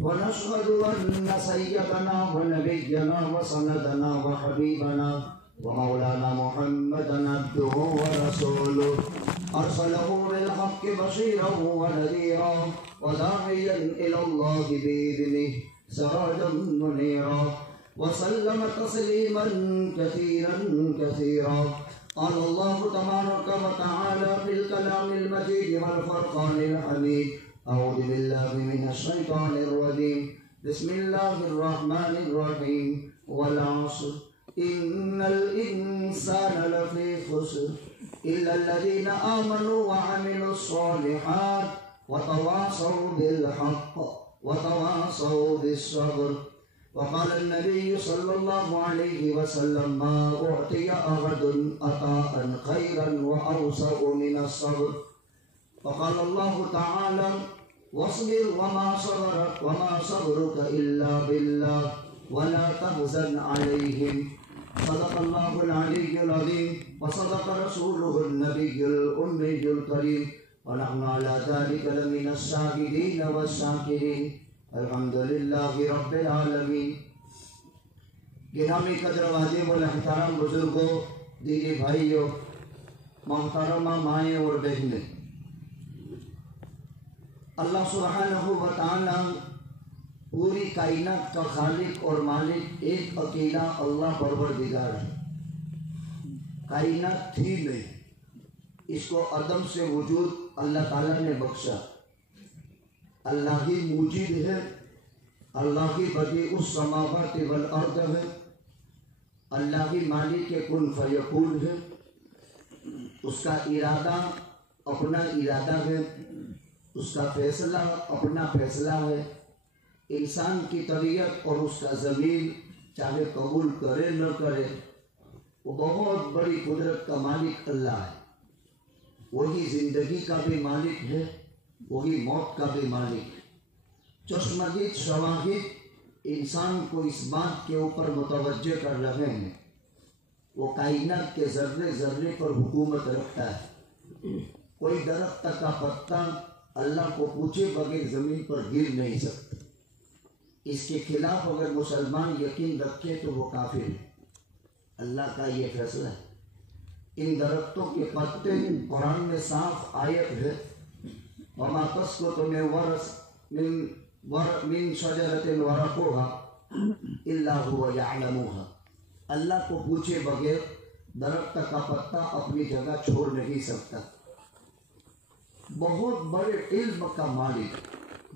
ونشهد أن سيدنا ونبينا وسندنا وحبيبنا ومولانا محمدا عبده ورسوله أرسله بالحق بشيرا ونذيرا وداعيا إلى الله بإذنه سراجا منيرا وسلم تسليما كثيرا كثيرا. قال الله تبارك وتعالى في الكلام المجيد والفرقان الحميد: أعوذ بالله من الشيطان الرجيم. بسم الله الرحمن الرحيم. والعصر إن الإنسان لفي خسر إلا الذين آمنوا وعملوا الصالحات وتواصوا بالحق وتواصوا بالصبر. وقال النبي صلى الله عليه وسلم: ما أعطي أحد عطاء خيرا وأوسع من الصبر. وقال الله تعالى: واصبر وما صبرك إلا بالله ولا تحزن عليهم. صدق الله العلي العظيم وصدق رسوله النبي الأمي الكريم ونحن على ذلك لمن الشاهدين والشاكرين. الحمد لله رب العالمين. گرامی قدر واجب والاحترام بزرگوں، دینی بھائیوں، محترمہ مائیں اور بہنیں، اللہ سبحانہ و تعالی پوری کائنات کا خالق اور مالک ایک اکیلا اللہ پروردگار ہے. کائنات تھی نہیں، اس کو عدم سے وجود اللہ تعالیٰ نے بخشا. اللہ ہی موجود ہے، اللہ ہی بدیع السماوات والارض ہے، اللہ ہی مالک کن فیکون ہے. اس کا ارادہ اپنا ارادہ ہے، اس کا فیصلہ اپنا فیصلہ ہے. انسان کی طبیعت اور اس کا ضمیر چاہے قبول کرے نہ کرے، وہ بہت بڑی قدرت کا مالک اللہ ہے. وہی زندگی کا بھی مالک ہے، وہی موت کا بھی مالک ہے. چشمدید شواہد انسان کو اس بات کے اوپر متوجہ کر رہے ہیں وہ کائنات کے ذرے ذرے پر حکومت رکھتا ہے. کوئی درخت کا پتا اللہ کو پوچھے بغیر زمین پر گر نہیں سکتا. اس کے خلاف اگر مسلمان یقین رکھے تو وہ کافر ہے. اللہ کا یہ فیصلہ ہے. ان درختوں کے پتے قرآن میں صاف آیت ہے: وَمَا تَسْقُطُ مِن شَجَرَةٍ وَرَقُهَا إِلَّا هُوَ يَعْلَمُهَا. اللہ کو پوچھے بغیر درخت کا پتا اپنی جگہ چھوڑ نہیں سکتا. بہت بڑے علم کا مالک،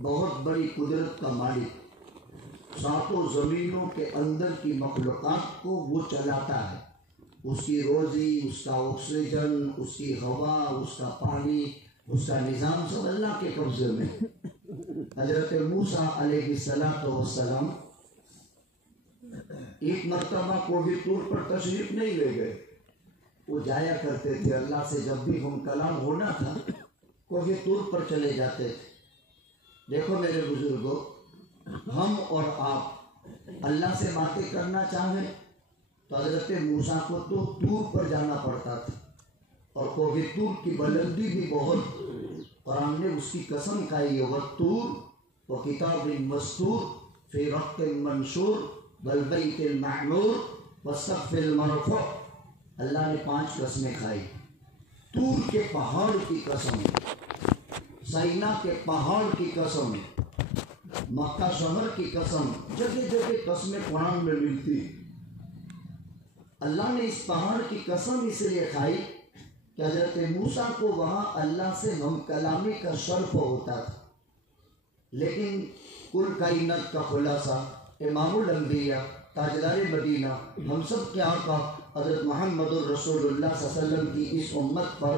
بہت بڑی قدرت کا مالک، ساتوں زمینوں کے اندر کی مخلوقات کو وہ چلاتا ہے. اس کی روزی، اس کا آکسیجن، اس کی ہوا، اس کا پانی، اس کا نظام سب اللہ کے قبضے میں. حضرت موسیٰ علیہ السلام ایک مرتبہ کوہ طور پر تشریف نہیں لے گئے. وہ جایا کرتے تھے، اللہ سے جب بھی ہم کلام ہونا تھا کوہ طور پر چلے جاتے تھے. دیکھو میرے بزرگوں، ہم اور آپ اللہ سے باتیں کرنا چاہیں تو حضرت موسیٰ کو تو طور پر جانا پڑتا تھا، اور کوہ طور کی بلندی بھی بہت. قرآن نے اس کی قسم کھائی: وَالطُّورِ وَكِتَابٍ مَّسْطُورٍ فِي رَقٍّ مَّنشُورٍ وَالْبَيْتِ الْمَعْمُورِ وَالسَّقْفِ الْمَرْفُوعِ. اللہ نے 5 قسمیں کھائی. طور کے پہاڑ کی قسم، سینا کے پہاڑ کی قسم، مکہ شہر کی قسم، جگہ جگہ قسمیں قرآن میں ملتی. اللہ نے اس پہاڑ کی قسم اس لیے کھائی کہ حضرت موسیٰ کو وہاں اللہ سے ہم کلامی کا شرف ہوتا تھا. لیکن کل کائنات کا خلاصہ، امام الانبیاء، تاجدار مدینہ، ہم سب کے آقا حضرت محمد الرسول اللہ صلی اللہ علیہ وسلم کی اس امت پر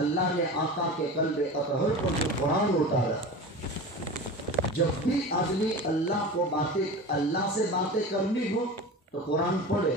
اللہ نے آقا کے قلب اطہر پر جو قرآن اتارا. جب بھی آدمی اللہ سے باتیں کرنی ہو تو قرآن پڑھے.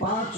5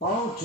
5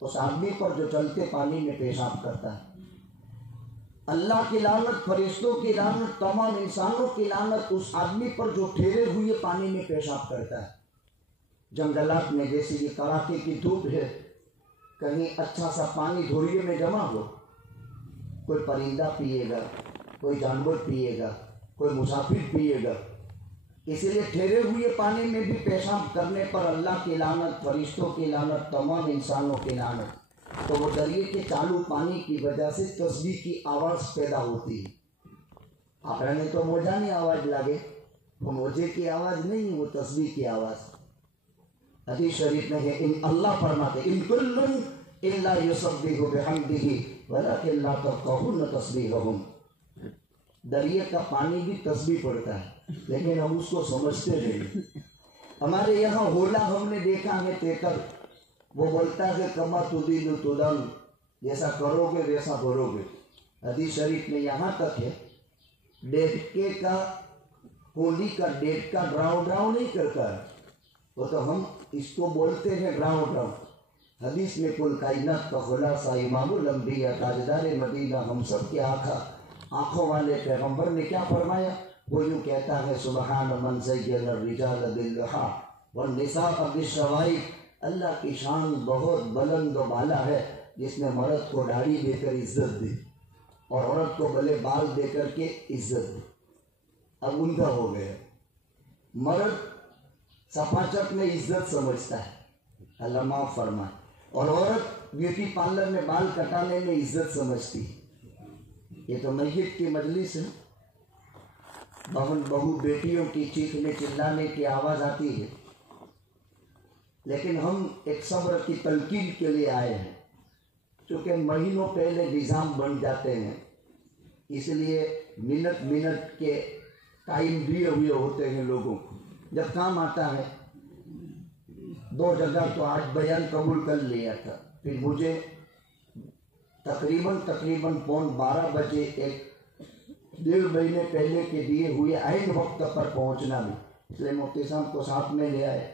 اس آدمی پر جو چلتے پانی میں پیشاب کرتا ہے۔ اللہ کی لعنت، فرشتوں کی لعنت، تمام انسانوں کی لعنت اس آدمی پر جو ٹھہرے ہوئے پانی میں پیشاب کرتا ہے۔ جنگلات میں جیسے یہ کڑاکے کی دھوپ ہے، کہیں اچھا سا پانی دھوریے میں جمع ہو، کوئی پرندہ پیے گا، کوئی جانور پیے گا، کوئی مسافر پیے گا، اسی لیے ٹھہرے ہوئے پانی میں بھی پیشاب کرنے پر اللہ کی لعنت، فرشتوں کی لعنت، تمام انسانوں کی لعنت۔ تو وہ دریا کے چالو پانی کی وجہ سے تسبیح کی آواز پیدا ہوتی ہے۔ آپ نے تو موجانی آواز لگے، وہ موجے کی آواز نہیں، وہ تسبیح کی آواز۔ حدیث شریف میں ہے ان اللہ فرماتے ان کل الا یسبح بحمدہ ولکن لا تفقہون تسبیحہم، دریا کا پانی بھی تسبیح پڑھتا ہے لیکن ہم اس کو سمجھتے نہیں۔ ہمارے یہاں ہولا ہم نے دیکھا ہے تیتر، وہ بولتا ہے کما تدین تدن، جیسا کرو گے ویسا بھرو گے۔ حدیث شریف میں یہاں تک ہے ڈیٹکے کا، ہولی کا ڈیٹکا ڈراؤ ڈراؤ نہیں کرتا ہے، وہ تو ہم اس کو بولتے ہیں ڈراؤ ڈراؤ۔ حدیث میں کل کائنات کا خلاصہ امام الانبیاء تاجدار مدینہ ہم سب کے آنکھوں والے پیغمبر نے کیا فرمایا؟ وہ یوں کہتا ہے سبحان من زین الرجال باللحا والنساء بالشوائب، اللہ کی شان بہت بلند و بالا ہے جس نے مرد کو داڑھی دے کر عزت دی اور عورت کو بلے بال دے کر کے عزت دی۔ اب ان کا ہو گیا، مرد سفاچک میں عزت سمجھتا ہے، اللہ معاف فرمائے، اور عورت بیوٹی پارلر میں بال کٹانے میں عزت سمجھتی ہے۔ یہ تو میت کی مجلس ہے، بہن بہو بیٹیوں کی چیخنے چلانے کی آواز آتی ہے، لیکن ہم ایک صبر کی تلقین کے لیے آئے ہیں، چونکہ مہینوں پہلے نظام بن جاتے ہیں، اس لیے منٹ منٹ کے ٹائم دیے ہوئے ہوتے ہیں لوگوں کو۔ جب کام آتا ہے 2 جگہ تو آج بیان قبول کر لیا تھا، پھر مجھے تقریباً 12:15 بجے ایک 1.5 مہینے پہلے کے دیے ہوئے عین وقت پر پہنچنا بھی، اس لیے مفتی صاحب کو ساتھ میں لے آئے،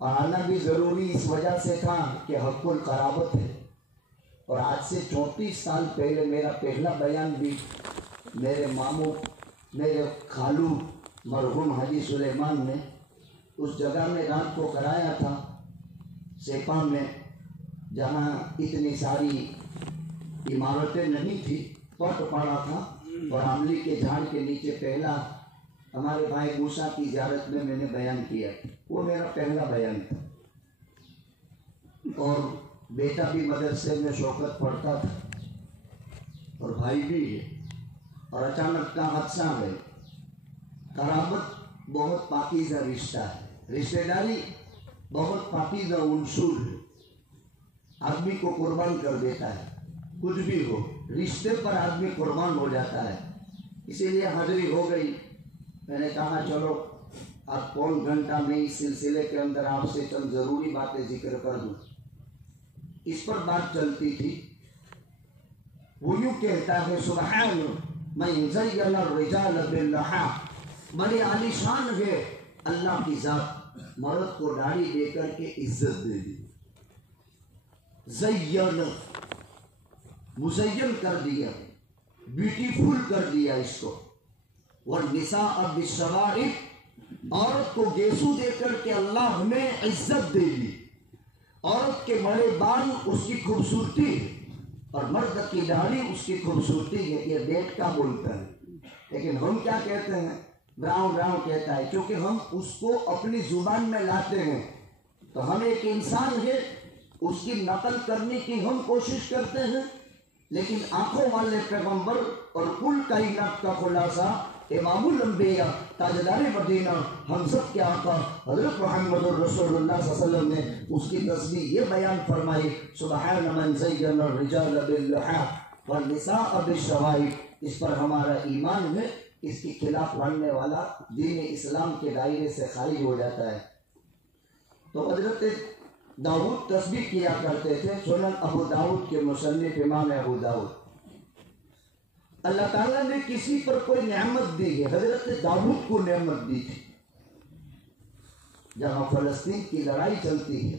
اور آنا بھی ضروری اس وجہ سے تھا کہ حق القرابت ہے۔ اور آج سے 34 سال پہلے میرا پہلا بیان بھی میرے ماموں، میرے خالو مرحوم حاجی سلیمان نے اس جگہ میں رات کو کرایا تھا، سیپا میں، جہاں اتنی ساری عمارتیں نہیں تھی، پٹ پڑا تھا، اور آملی کے جھاڑ کے نیچے پہلا ہمارے بھائی موسیٰ کی زیارت میں نے بیان کیا، وہ میرا پہلا بیان تھا۔ اور بیٹا بھی مدرسے میں شوکت پڑھتا تھا اور بھائی بھی ہے، اور اچانک کا حادثہ ہے۔ قرابت بہت پاکیزہ رشتہ ہے، رشتہ داری بہت پاکیزہ عنصر ہے، آدمی کو قربان کر دیتا ہے، کچھ بھی ہو رشتے پر آدمی قربان ہو جاتا ہے۔ اسی لیے حاضری ہو گئی، میں نے کہا چلو اب 1 گھنٹہ میں اس سلسلے کے اندر آپ سے چند ضروری باتیں ذکر کر دوں۔ اس پر بات چلتی تھی، وہ یوں کہتا ہے سبحان من زین الرجال باللحا، بڑی عالی شان ہے اللہ کی ذات، مرد کو داڑھی دے کر کے عزت دے دی، زین مزین کر دیا، بیوٹیفل کر دیا اس کو، والنساء بالشوائب، عورت کو گیسو دے کر کے اللہ نے عزت دے دی۔ عورت کے بڑے بال اس کی خوبصورتی ہے، اور مرد کی داڑھی اس کی خوبصورتی ہے، یہ بیٹ کا بولتا ہے، لیکن ہم کیا کہتے ہیں؟ براؤ براؤ کہتا ہے، کیونکہ ہم اس کو اپنی زبان میں لاتے ہیں، تو ہم ایک انسان ہے، اس کی نقل کرنے کی ہم کوشش کرتے ہیں، لیکن آنکھوں والے پیغمبر اور کل کائنات کا خلاصہ امام الانبیاء تاجدار مدینہ ہم سب کے آقا حضرت محمد رسول اللہ صلی اللہ علیہ وسلم نے اس کی تسبیح یہ بیان فرمائی سبحان من زین الرجال باللحا والنساء بالشوائب۔ اس پر ہمارا ایمان ہے، اس کی خلاف ورزی والا دین اسلام کے دائرے سے خارج ہو جاتا ہے۔ تو حضرت داؤد تسبیح کیا کرتے تھے، سنن ابو داؤد کے مصنف امام ابو داؤد۔ اللہ تعالیٰ نے کسی پر کوئی نعمت دی ہے، حضرت داؤد کو نعمت دی تھی۔ جہاں فلسطین کی لڑائی چلتی ہے،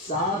7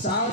7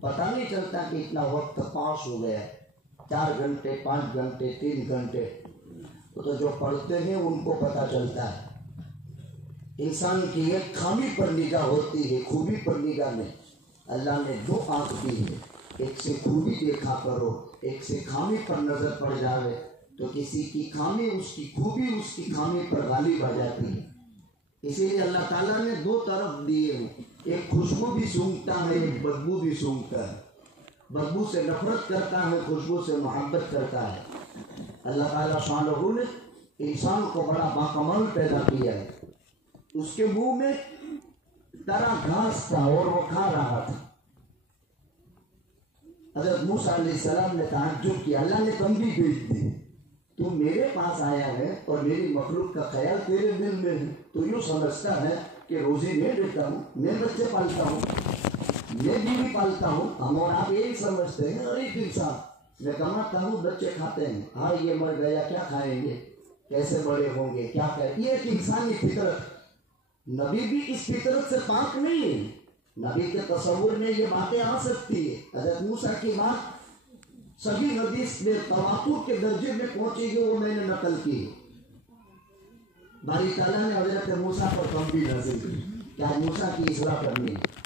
پتہ نہیں چلتا کہ اتنا وقت پاس ہو گیا، 4 گھنٹے 5 گھنٹے 3 گھنٹے، تو جو پڑھتے ہیں ان کو پتہ چلتا ہے۔ انسان کی ایک خامی پر نگاہ ہوتی ہے، خوبی پر نگاہ نہیں۔ اللہ نے 2 آنکھ دی ہے، ایک سے خوبی دیکھا کرو، ایک سے خامی پر نظر پڑ جاوے تو کسی کی خامی اس کی خوبی اس کی خامی پر غالب آ جاتی ہے۔ اسی لیے اللہ تعالیٰ نے 2 طرف دیے ہیں، ایک خوشبو بھی سونگھتا ہے، ایک بدبو بھی سونگھتا ہے۔ بدبو سے نفرت کرتا ہے، خوشبو سے محبت کرتا ہے۔ اللہ تعالیٰ شانہ نے انسان کو بڑا باکمال پیدا کیا ہے۔ اس کے منہ میں ترا گھاس تھا اور وہ کھا رہا تھا۔ حضرت موسیٰ علیہ السلام نے تعجب کیا، اللہ نے تنبیہ بھیج دی، تو میرے پاس آیا ہے اور میری مخلوق کا خیال تیرے دل میں ہے، تو یوں سمجھتا ہے کہ روزی میں دیتا ہوں، میں بچے پالتا ہوں، میں بیوی پالتا ہوں۔ ہم اور آپ یہی سمجھتے ہیں، غریب انسان میں کماتا ہوں، بچے کھاتے ہیں، ہاں یہ مر گیا کیا کھائیں گے، کیسے بڑے ہوں گے، کیا کہیں، یہ ایک انسانی فطرت۔ نبی بھی اس فطرت سے پاک نہیں ہے، نبی کے تصور میں یہ باتیں آ سکتی ہے۔ حضرت موسیٰ کی بات سبھی حدیث میں تواتر کے درجے میں پہنچی گئی، وہ میں نے نقل کی۔ باری تعالیٰ نے حضرت موسیٰ پر تنبیہ نازل کی کہ آج موسیٰ کی اصلاح کرنی ہے۔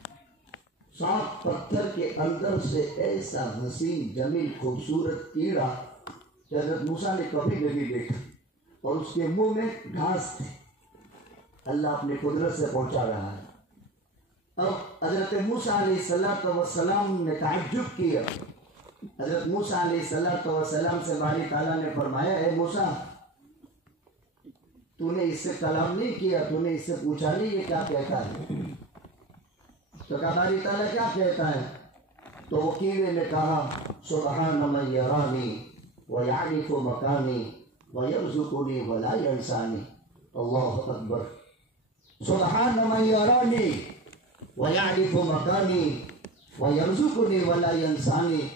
7 پتھر کے اندر سے ایسا حسین جمیل خوبصورت کیڑا کہ حضرت موسیٰ نے کبھی نہیں دیکھا، اور اس کے منہ میں گھاس تھی۔ اللہ اپنی قدرت سے پہنچا رہا ہے۔ اب حضرت موسیٰ علیہ السلام نے تعجب کیا۔ حضرت موسیٰ علیہ السلام سے باری تعالیٰ نے فرمایا، اے موسیٰ تو نے اس سے کلام نہیں کیا، تو نے اس سے پوچھا نہیں یہ کیا کہتا ہے؟ تو کہا باری تعالیٰ کیا کہتا ہے؟ تو وہ کیڑے نے کہا، سبحان من یرانی ویعرف مکانی ویرزقنی ولا ینسانی۔ اللہ اکبر۔ سبحان من یرانی ویعرف مکانی ویرزقنی ولا ینسانی۔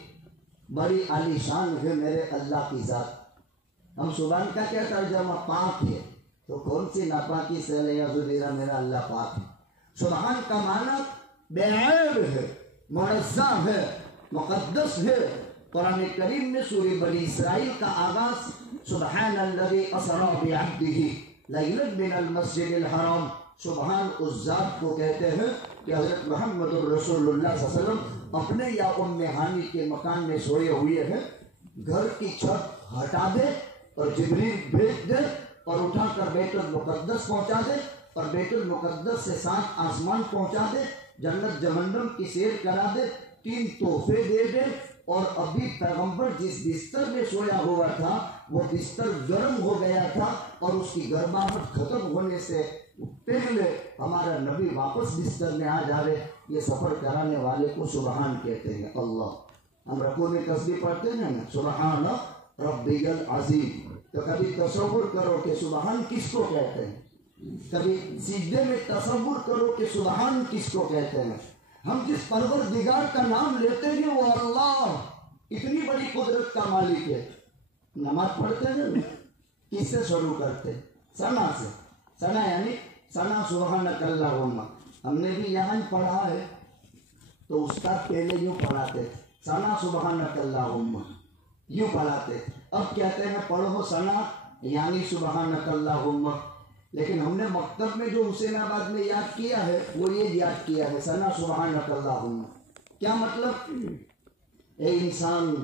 بڑی عالی شان ہے میرے اللہ کی ذات۔ ہم سبحان کا کیا ترجمہ؟ پاک ہے، تو کون سی ناپاکی سے میرا اللہ پاک ہے۔ سبحان کا معنی بے عیب ہے، منزہ ہے، مقدس ہے۔ قرآن کریم میں سورہ بنی اسرائیل کا آغاز سبحان الذی اسری بعبدہ لیلا من المسجد الحرام، سبحان اس ذات کو کہتے ہیں کہ حضرت محمد الرسول اللہ صلی اللہ علیہ وسلم اپنے یا ام ہانی کے مکان میں سوئے ہوئے ہیں، گھر کی چھت ہٹا دے اور جبریل بھیج دے اور اٹھا کر بیت المقدس پہنچا دے، اور بیت المقدس سے 7 آسمان پہنچا دے، جنت جہنم کی سیر کرا دے، 3 تحفے دے دے، اور ابھی پیغمبر جس بستر میں سویا ہوا تھا وہ بستر گرم ہو گیا تھا، اور اس کی گرماہٹ ختم ہونے سے پہلے ہمارا نبی واپس بستر میں آ جاوے، یہ سفر کرانے والے کو سبحان کہتے ہیں۔ اللہ ہم رکوع میں تسبیح پڑھتے ہیں نا، سبحان ربی العظیم، تو کبھی تصور کرو کہ سبحان کس کو کہتے ہیں، کبھی سجدے میں تصور کرو کہ سبحان کس کو کہتے ہیں۔ ہم جس پروردگار کا نام لیتے ہیں وہ اللہ اتنی بڑی قدرت کا مالک ہے۔ نماز پڑھتے ہیں نا، کس سے شروع کرتے؟ ثنا سے۔ ثنا یعنی ثنا سبحانک اللہم۔ ہم نے بھی یہاں پڑھا ہے، تو استاد پہلے یوں پڑھاتے تھے، ثنا سبحانک اللہم، یوں پڑھاتے تھے۔ اب کہتے ہیں پڑھو ثنا یعنی سبحانک اللہم، لیکن ہم نے مکتب میں جو حسین آباد میں یاد کیا ہے وہ یہ یاد کیا ہے، ثنا سبحانک اللہم۔ کیا مطلب؟ اے انسان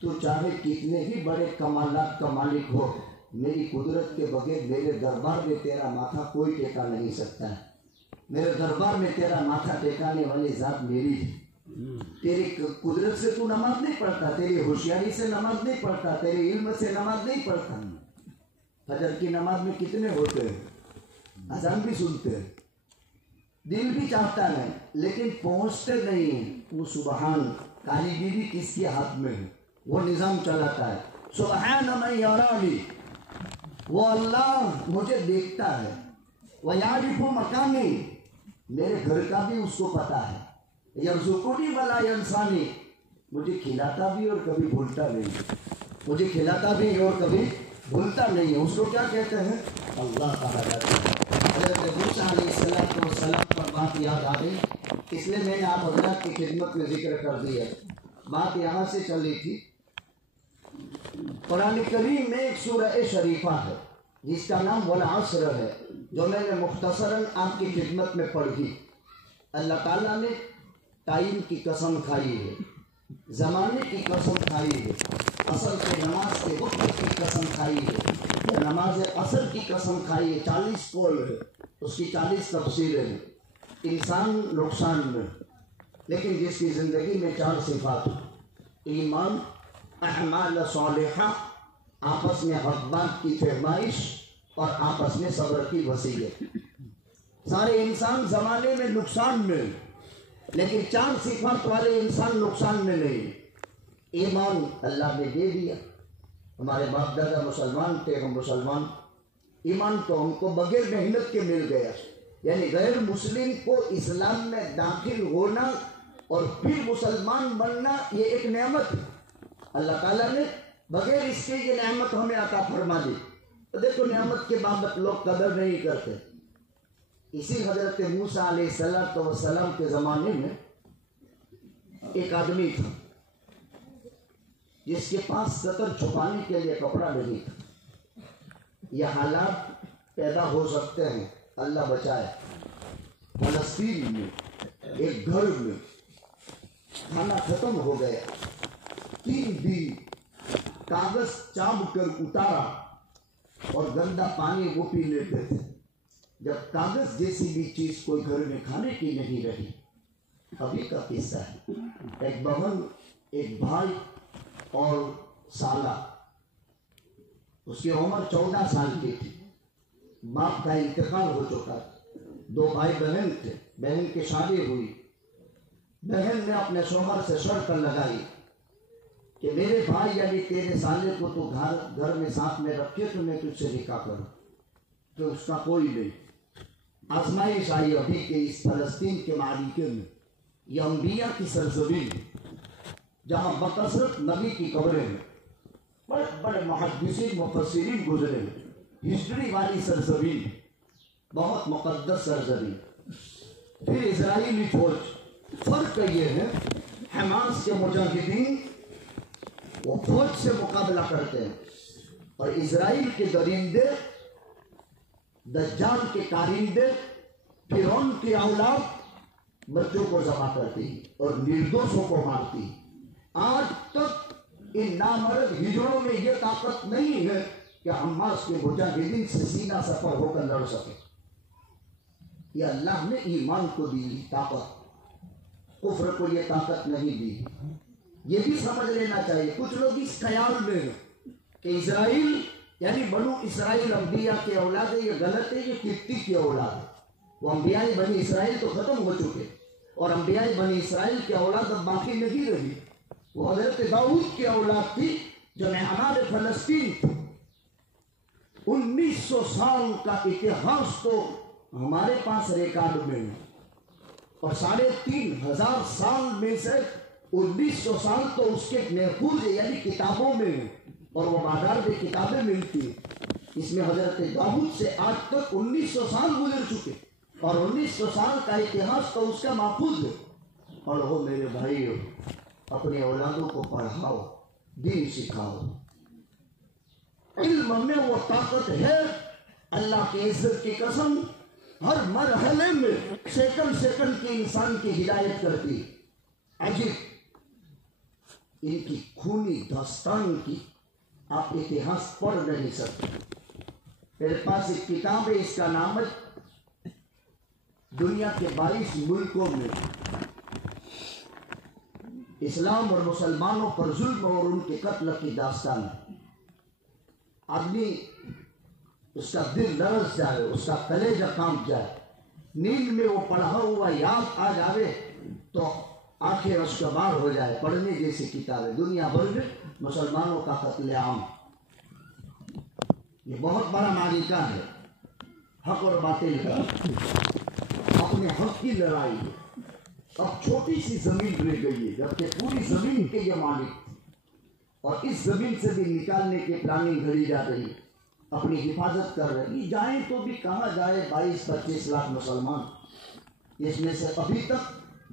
تو چاہے کتنے ہی بڑے کمالات کا مالک ہو، میری قدرت کے بغیر میرے دربار میں تیرا ماتھا کوئی ٹیکا نہیں سکتا ہے۔ میرے دربار میں تیرا ماتھا ٹیکانے والی ذات میری ہے۔ تیری قدرت سے تو نماز نہیں پڑھتا، تیری ہوشیاری سے نماز نہیں پڑھتا، تیرے علم سے نماز نہیں پڑھتا۔ فجر کی نماز میں کتنے ہوتے ہیں، اذان بھی سنتے ہیں، دل بھی چاہتا ہے لیکن پہنچتے نہیں ہیں۔ وہ سبحان کالی بیوی کس کے ہاتھ میں ہے، وہ نظام چلاتا ہے۔ سبحان من یرانی، وہ اللہ مجھے دیکھتا ہے، ویعرف مکانی، میرے گھر کا بھی اس کو پتا ہے، یرزقنی ولا ینسانی، مجھے کھلاتا بھی اور کبھی بھولتا نہیں، مجھے کھلاتا بھی اور کبھی بھولتا نہیں ہے۔ اس کو کیا کہتے ہیں؟ اللہ کہا جاتا ہے۔ حضرت موسیٰ علیہ السلام پر بات یاد آ گئی اس لیے میں نے آپ حضرات کی خدمت میں ذکر کر دیا. بات یہاں سے چلی تھی. قرآن کریم میں ایک سورہ شریفہ ہے جس کا نام والعصر ہے، جو میں نے مختصراً آپ کی خدمت میں پڑھی. اللہ تعالیٰ نے ٹائم کی قسم کھائی ہے، زمانے کی قسم کھائی ہے، عصر کے نماز کے وقت کی قسم کھائی ہے، نماز عصر کی قسم کھائی ہے. 40 قول ہے، اس کی 40 تفسیریں ہیں. انسان نقصان میں، لیکن جس کی زندگی میں 4 صفات: ایمان، اعمال صالحہ، آپس میں حق بات کی فرمائش اور آپس میں صبر کی وصیت. سارے انسان زمانے میں نقصان میں، لیکن 4 صفات والے انسان نقصان میں نہیں. ایمان اللہ نے دے دیا، ہمارے باپ دادا مسلمان تھے، ہم مسلمان. ایمان تو ہم کو بغیر محنت کے مل گیا. یعنی غیر مسلم کو اسلام میں داخل ہونا اور پھر مسلمان بننا یہ ایک نعمت ہے. اللہ تعالیٰ نے بغیر اس کے یہ نعمت ہمیں عطا فرما دی. تو دیکھو نعمت کے بابت لوگ قدر نہیں کرتے. اسی حضرت موسیٰ علیہ السلام کے زمانے میں ایک آدمی تھا جس کے پاس سطر چھپانے کے لیے کپڑا نہیں تھا. یہ حالات پیدا ہو سکتے ہیں، اللہ بچائے. فلسطین میں ایک گھر میں کھانا ختم ہو گیا. 3 دن کاغذ چاپ کر اتارا اور گندا پانی وہ پی لیتے تھے. جب کاغذ جیسی بھی چیز کوئی گھر میں کھانے کی نہیں رہی. ابھی کا قصہ ہے. ایک بہن، ایک بھائی اور سالہ. اس کی عمر 14 سال کی تھی. باپ کا انتقال ہو چکا. 2 بھائی بہن تھے. بہن کی شادی ہوئی. بہن نے اپنے شوہر سے شرط لگائی کہ میرے بھائی یعنی تیرے سالے کو تو گھر میں ساتھ میں رکھے تو میں تجھ سے نکاح کروں. تو اس کا کوئی نہیں. آزمائش آئی ابھی کے اس فلسطین کے معرکے میں. یہ انبیاء کی سرزمین ہے جہاں بکثرت نبی کی قبریں ہیں. بڑے بڑے محدثین مفسرین گزرے ہیں. ہسٹری والی سرزمین، بہت مقدس سرزمین. پھر اسرائیلی فوج. فرق یہ ہے حماس کے مجاہدین وہ فوج سے مقابلہ کرتے ہیں اور اسرائیل کے درندے، دجال کے کارندے، فرعون کی اولاد بچوں کو ذبح کرتی اور نردوشوں کو مارتی. آج تک ان نامرد ہجڑوں میں یہ طاقت نہیں ہے کہ حماس کے مجاہدین سے سینہ سفر ہو کر لڑ سکے. یہ اللہ نے ایمان کو دی طاقت، کفر کو یہ طاقت نہیں دی. یہ بھی سمجھ لینا چاہیے. کچھ لوگ اس خیال میں ہیں کہ اسرائیل یعنی بنو اسرائیل انبیاء کے اولاد ہے. یہ غلط ہے. یہ کتی کی اولاد ہے. وہ انبیاء بنی اسرائیل تو ختم ہو چکے اور انبیاء بنی اسرائیل کی اولاد اب باقی نہیں رہی. وہ حضرت داؤد کی اولاد تھی جو ہمارے فلسطین تھی. 1900 سال کا اتہاس تو ہمارے پاس ریکارڈ میں ہے اور 3500 سال میں سے 1900 سال تو اس کے محفوظ ہے یعنی کتابوں میں ہے اور وہ بازار میں کتابیں ملتی ہیں. اس میں حضرت داؤد سے آج تک 1900 سال گزر چکے اور 1900 سال کا اتہاس تو اس کا محفوظ ہے. اور وہ میرے بھائی اپنے اولادوں کو پڑھاؤ، دین سکھاؤ. علم میں وہ طاقت ہے. اللہ کی عزت کی قسم ہر مرحلے میں سیکنڈ سیکنڈ کی انسان کی ہدایت کرتی. عجیب ان کی خونی داستان کی آپ اتہاس پڑھ نہیں سکتے. میرے پاس ایک کتاب ہے، اس کا نام ہے دنیا کے 22 ملکوں میں اسلام اور مسلمانوں پر ظلم اور ان کے قتل کی داستان ہے. آدمی اس کا دل لرز جائے، اس کا کلیجہ کانپ جائے. نیند میں وہ پڑھا ہوا یاد آ جائے تو آنکھیں اشکبار ہو جائے. پڑھنے جیسی کتاب ہے. دنیا بھر میں مسلمانوں کا قتل عام. یہ بہت بڑا معرکہ ہے حق اور باطل کا. اپنے حق کی لڑائی ہے. اب چھوٹی سی زمین رہ گئی ہے جبکہ پوری زمین کے یہ مالک تھے اور اس زمین سے بھی نکالنے کی پلاننگ گھڑی جا رہی ہے. اپنی حفاظت کر رہے. جائیں تو بھی کہاں جائے. 22-25 لاکھ مسلمان، اس میں سے ابھی تک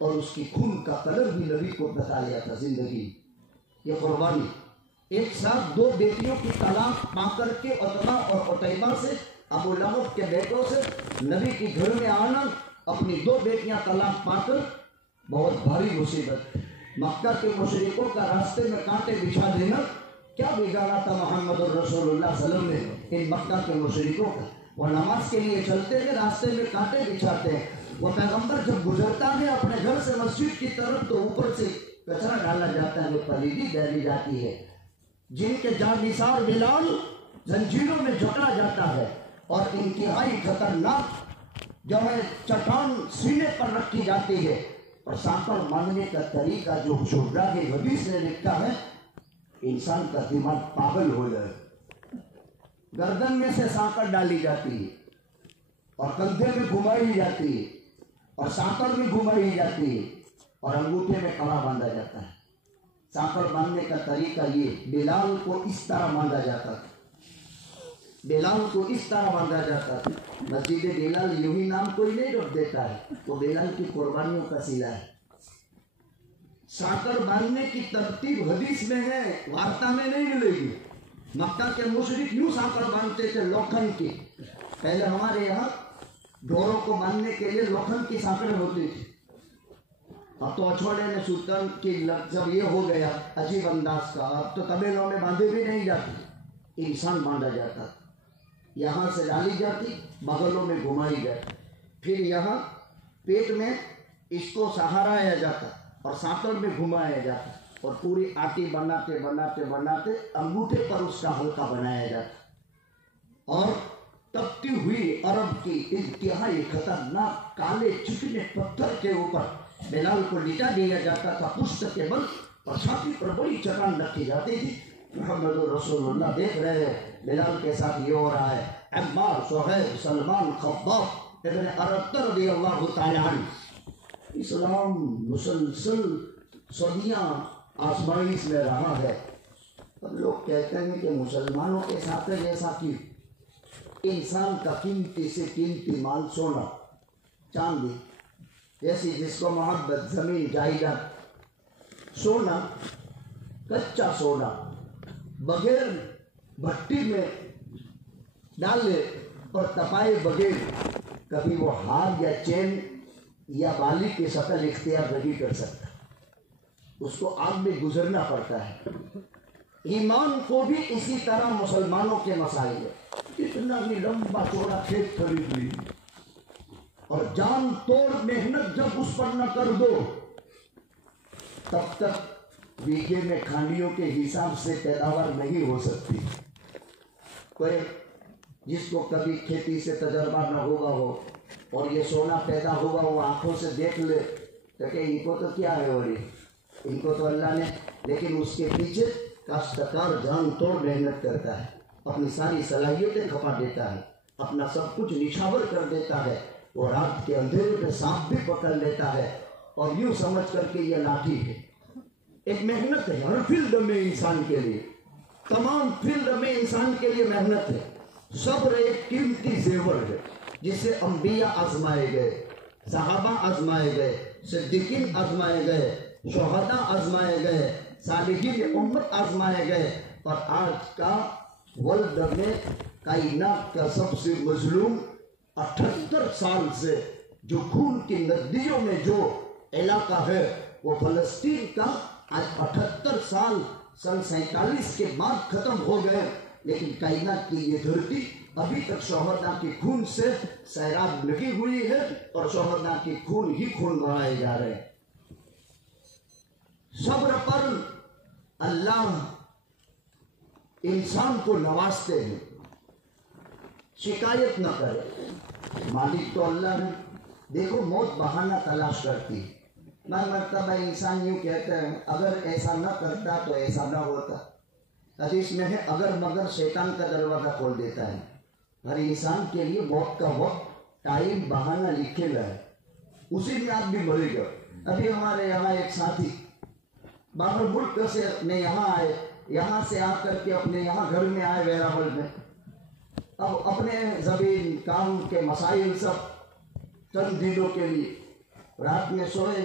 اور اس کی خون کا کلر بھی نبی کو بتایا تھا زندگی. یہ قربانی ایک ساتھ دو بیٹیوں کی طلاق پا کر کے عتبہ اور عتیبہ سے ابو لہب کے بیٹوں سے نبی کے گھر میں آنا, اپنی دو بیٹیاں طلاق پا کر بہت بھاری مصیبت. مکہ کے مشرکوں کا راستے میں کانٹے بچھا دینا کیا بگاڑا تھا محمد رسول اللہ صلی اللہ علیہ وسلم نے ان مکہ کے مشرکوں کا. وہ نماز کے لیے چلتے ہیں, راستے میں کانٹے بچھاتے ہیں. وہ پیغمبر جب گزرتا ہے اپنے گھر سے مسجد کی طرف تو اوپر سے کچرا ڈالا جاتا ہے, وہ پلیدی ڈالی جاتی ہے. جن کے جانثار بلال زنجیروں میں جکڑا جاتا ہے اور انتہائی خطرناک جو ہے چٹان سینے پر رکھی جاتی ہے. اور سانکڑ مانگنے کا طریقہ جو شہرا کے حدیث نے لکھا ہے, انسان کا دماغ پاگل ہو جائے. گردن میں سے سانکڑ ڈالی جاتی ہے اور کندھے میں گھمائی جاتی ہے اور سانکڑ میں گھمائی جاتی ہے اور انگوٹھے میں کڑا باندھا جاتا ہے. سانکڑ باندھنے کا طریقہ یہ, بلال کو اس طرح باندھا جاتا تھا, بلال کو اس طرح باندھا جاتا تھا. مسجد بلال یوں ہی نام کوئی نہیں رکھ دیتا ہے, وہ بلال کی قربانیوں کا صلہ ہے. سانکڑ باندھنے کی ترتیب حدیث میں ہے, وارتا میں نہیں ملے گی. مکہ کے مشرک یوں سانکڑ باندھتے تھے لوکھن کی. پہلے ہمارے یہاں ڈوروں کو باندھنے کے لیے لوکھن کی سانکڑیں ہوتی تھی. اب تو اچھوڑے میں سلطان کی جب یہ ہو گیا عجیب انداز کا, اب تو تبیلوں میں باندھے بھی نہیں جاتی, انسان باندھا جاتا. یہاں سے ڈالی جاتی, بغلوں میں گھمائی جاتی, پھر یہاں پیٹ میں اس کو سہارایا جاتا اور سانکڑ میں گھمایا جاتا اور پوری آٹی بناتے بناتے بناتے انگوٹھے پر اس کا حلقہ بنایا جاتا. اور تپتی ہوئی عرب کی انتہائی خطرناک کالے چکنے پتھر کے اوپر بلال کو لٹا دیا جاتا تھا پشت کے بل, اور چھاتی پر بڑی چٹان رکھی جاتی تھی. محمد رسول اللہ دیکھ رہے ہیں بلال کے ساتھ یہ ہو رہا ہے. عمار, صہیب, سلمان, خباب ابن ارطہ رضی اللہ تعالیٰ عنہ. اسلام مسلسل صدیاں آزمائش میں رہا ہے. اب لوگ کہتے ہیں کہ مسلمانوں کے ساتھ ایسا کی, انسان کا قیمتی سے قیمتی مال سونا چاندی جیسی جس کو محبت, زمین جائیداد, سونا, کچا سونا بغیر بھٹی میں ڈالے اور تپائے بغیر کبھی وہ ہار یا چین یا بالی کی شکل اختیار نہیں کر سکتا. اس کو آگ میں گزرنا پڑتا ہے. ایمان کو بھی اسی طرح مسلمانوں کے مسائل ہے. کتنا بھی لمبا چوڑا کھیت خرید لی اور جان توڑ محنت جب اس پر نہ کر دو تب تک بیگھے میں کھانڈیوں کے حساب سے پیداوار نہیں ہو سکتی. کوئی جس کو کبھی کھیتی سے تجربہ نہ ہوگا ہو اور یہ سونا پیدا ہوگا وہ آنکھوں سے دیکھ لے کہ ان کو تو کیا ہے, اور ان کو تو اللہ نے, لیکن اس کے پیچھے کاشتکار جان توڑ محنت کرتا ہے, اپنی ساری صلاحیتیں کھپا دیتا ہے, اپنا سب کچھ نچھاور کر دیتا ہے. وہ رات کے اندھیرے میں سانپ بھی پکڑ لیتا ہے اور یوں سمجھ کر کے یہ لاٹھی ہے. ایک محنت ہے ہر فیلڈ میں انسان کے لیے, تمام فیلڈ میں انسان کے لیے محنت ہے. صبر ایک قیمتی زیور ہے جسے انبیاء آزمائے گئے, صحابہ آزمائے گئے, صدیقین آزمائے گئے, شہداء آزمائے گئے, صالحین امت آزمائے گئے. اور آج کا ورلڈ میں کائنات کا سب سے مظلوم 78 سال سے جو خون کی ندیوں میں جو علاقہ ہے وہ فلسطین کا آج 78 سال سن 47 کے بعد ختم ہو گئے, لیکن کائنات کی یہ دھرتی ابھی تک شہداء کی خون سے سیراب لگی ہوئی ہے اور شہداء کی خون ہی خون بہائے جا رہے ہیں. صبر پر اللہ انسان کو نوازتے ہیں. شکایت نہ کرے, مالک تو اللہ ہے. دیکھو موت بہانہ تلاش کرتی ہے. میں مرتبہ انسان یوں کہتا ہے اگر ایسا نہ کرتا تو ایسا نہ ہوتا. حدیث میں ہے اگر مگر شیطان کا دروازہ کھول دیتا ہے. ہر انسان کے لیے موت کا وقت ٹائم بہانہ لکھے گا ہے, اسی میں آپ بھی مرے گا. ابھی ہمارے یہاں ایک ساتھی باہر ملک سے اپنے یہاں آئے, یہاں سے آ کر کے اپنے یہاں گھر میں آئے ویراول میں. اب اپنے زمین کام کے مسائل سب چند دنوں کے لیے رات میں سوئے,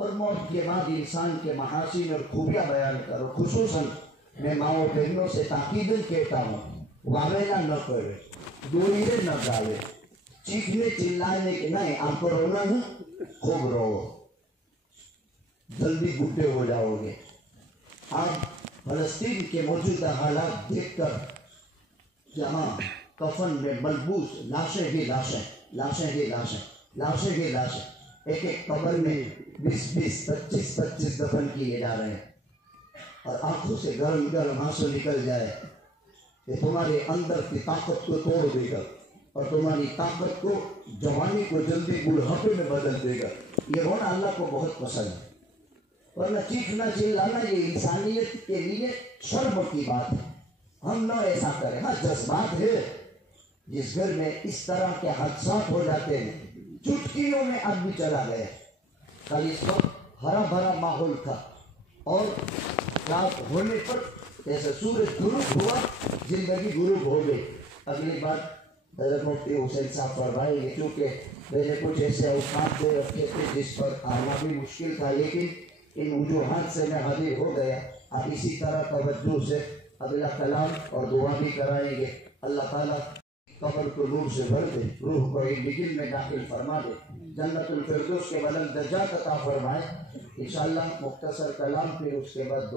اور موت کے بعد انسان کے محاسن اور خوبیاں بیان کرو. خصوصاً میں ماؤں بہنوں سے تاکیدن کہتا ہوں واویلا نہ کرے, دوریرے نہ ڈالے, چیخنے چلانے کے نہیں. آپ کو رونا ہے خوب رو, جلدی بوڑھے ہو جاؤ گے. آپ فلسطین کے موجودہ حالات دیکھ کر جہاں کفن میں ملبوس لاشیں ہی لاشیں, لاشیں ہی لاشیں, لاشیں ہی لاشیں, ایک ایک قبر میں 20-20 25-25 دفن کیے جا رہے ہیں, اور آنکھوں سے گرم گرم آنسو نکل جائے کہ تمہارے اندر کی طاقت کو توڑ دے گا اور تمہاری طاقت کو جوانی کو جلدی بڑھاپے میں بدل دے گا. یہ رونا اللہ کو بہت پسند ہے, ورنہ چیخنا چلانا یہ انسانیت کے لیے شرم کی بات ہے. ہم نہ ایسا کریں. ہاں جذبات ہے, جس گھر میں اس طرح کے حادثات ہو جاتے ہیں چٹکیوں میں آدمی چلا گیا. کل اس وقت ہرا بھرا ماحول تھا اور رات ہونے پر جیسے سورج غروب ہوا زندگی غروب ہو گئی. اگلی بار حضرت مفتی حسین صاحب فرمائیں گے, کیونکہ میں نے کچھ ایسے اوقات دے رکھے تھے جس پر آنا بھی مشکل تھا, لیکن ان وجوہات سے میں حاضر ہو گیا. اب اسی طرح توجہ سے اگلا کلام اور دعا بھی کرائیں گے. اللہ تعالیٰ قبر کو نور سے بھر دے, روح کو ایک بگل میں داخل فرما دے, جنت الفردوس کے بلند درجات عطا فرمائے. انشاءاللہ مختصر کلام پھر اس کے بعد